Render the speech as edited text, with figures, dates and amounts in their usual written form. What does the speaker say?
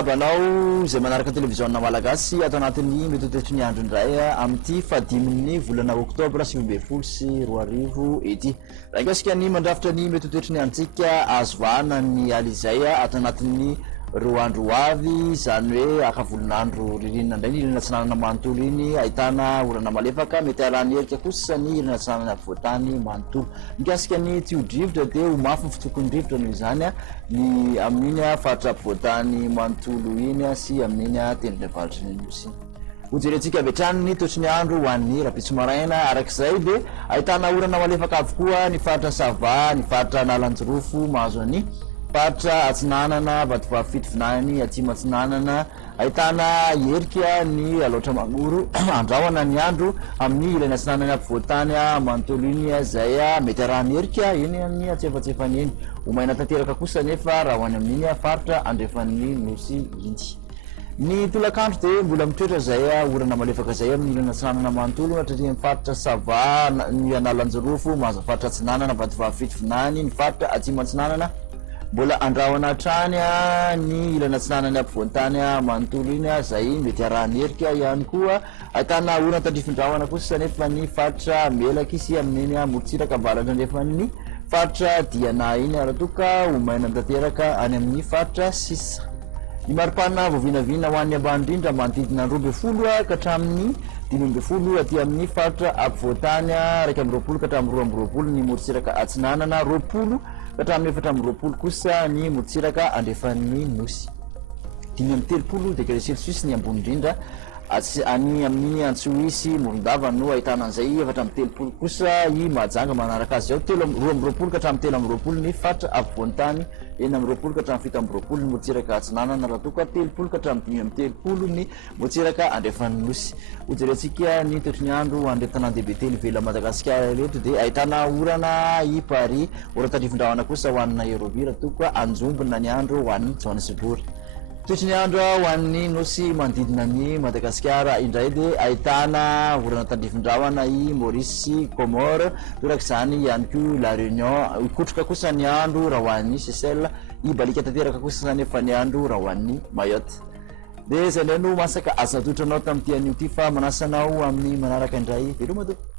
Manabanao zay manaraka televizionna malagasy ato anatin'ny metotetry ny andro indray amin'ity fadimin'ny volana oktobra 2024 ety. Raikasika ny mandrafitra ny metotetry ny antsika azo vahana ny alizay ato anatin'ny roa andro avy, zany hoe akavolon'andro ririnina indray ny irina tsinanana manontolo iny ahitana orana malefaka mety arahany herika kosa ny irina tsinanana voatany manontolo. Mikasika ny tiodrivotra dia ho mafy ny fitokony rivotra noho izany ny amin'iny faritra voatany manontolo iny sy amin'iny tendrony avaritry ny nosy. Hojerentsika avy hatrany ny toetry ny andro ho an'ny rapitso maraina arak'izay dia ahitana orana malefaka avokoa ny faritra Sava, ny faritra Nalanjorofo mahazo any faritra Atsinanana, Vatovavy-Fitovinany, Atsimo Atsinanana, ahitana herika ny aloatra Mangoro andrahoana ny andro amin'ny ilany Atsinanana voatany manontolo iny izay mety arahany herika eny amin'ny atsefatsefany eny. Omaina tanteraka kosa nefa raha ho any amin'iny faritra andrefan'ny nosy iny. Ny tolakandro dia mbola mitoetra izay orana malefaka izay amin'ny ilany Atsinanana manontolo hatria ny faritra Sava, ny Nalanjorofo mahazo faritra Atsinanana, Vatovavy-Fitovinany, ny faritra Atsimo Atsinanana mbola andrahoana hatrany ny ilana Atsinanany ampovoantany manontolo iny izay mety arahany herika ihany koa. Ahitana orana tandrifin-drahona kosa nefa ny faritra Melaky sy amin'iny morontsiraka avaratra nefan'ny faritra Diana iny aratoka omaina tanteraka any amin'ny faritra Sisa. Ny maripana voavinavina ho an'ny ambany indrindra manodidina 20 ka hatramin'ny 5 aty amin'ny faritra ampovoantany 120 ka hatramin'ny 220 ny morontsiraka Atsinanana, 20 ka hatramin'ny 420 kosa ny morontsiraka andrefan'ny nosy. 530 degré celsius ny ambony indrindra any amin'ny Antsohisy Morondava no ahitana an'izay 430 kosa i Mahajanga manaraka azy ao 220 ka hatramin'ny 320 ny faritra ampovoantany, 420 ka hatramin'ny 720 ny morontsiraka Atsinanana, raha toa ka 30 ka hatramin'ny 530 ny morontsiraka andrefan'ny nosy. Hojerentsika ny toetry ny andro andretanany debete livela Madagasikara rehetra dia ahitana orana i Paris, orana tandrifin-drahona kosa ho an'ny Nairobi, raha toa ka anjombona ny andro ho an'ny Johannesburg. Toetry ny andro ho an'ny nosy manodidina ny Madagasikara indray dia ahitana orana tandrifin-drahona i Maurice sy Comore, torak'izany ihany koa La Réunion, ikotroka kosa ny andro raha ho an'ny Seychelles, ibalika tanteraka kosa nefa ny andro raha ho an'ny Mayotte. Dia izay indray no masaka azo natotranao tamin'ity an'io ity fa manasanao amin'ny manaraka indray veloma tompoko.